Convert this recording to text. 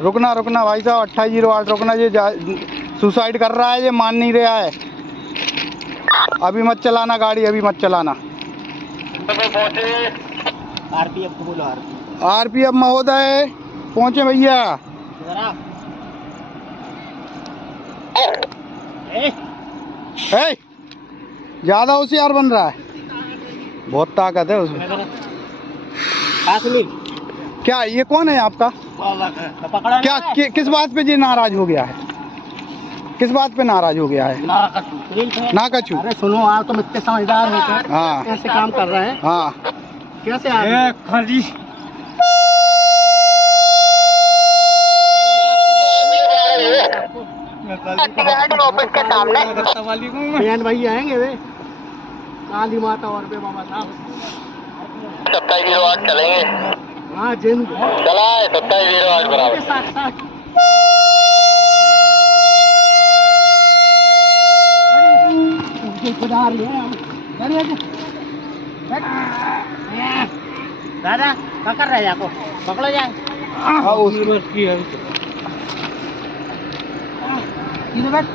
रुकना रुकना भाई साहब, 2808 रुकना। ये सुसाइड कर रहा है, ये मान नहीं रहा है। अभी मत चलाना गाड़ी, अभी मत चलाना। आरपीएफ को बोलो। आरपीएफ महोदय पहुंचे भैया। ज्यादा होशियार बन रहा है, बहुत ताकत है उसमें। क्या ये कौन है आपका? क्या किस बात पे ये नाराज हो गया है? किस बात पे नाराज हो गया है? नाकचू। अरे सुनो, आप तुम इतने समझदार होकर हाँ कैसे काम कर रहे हैं? हाँ कैसे खाली ऑफिस के सामने भाई आएंगे वे काली माता और बे बाबा साहब। 2708 चलेंगे। हाँ जिन चला है 2708 बराबर। साथ साथ दादा पकड़ रहे आपको, पकड़ो जाए। हाँ उसकी बैठ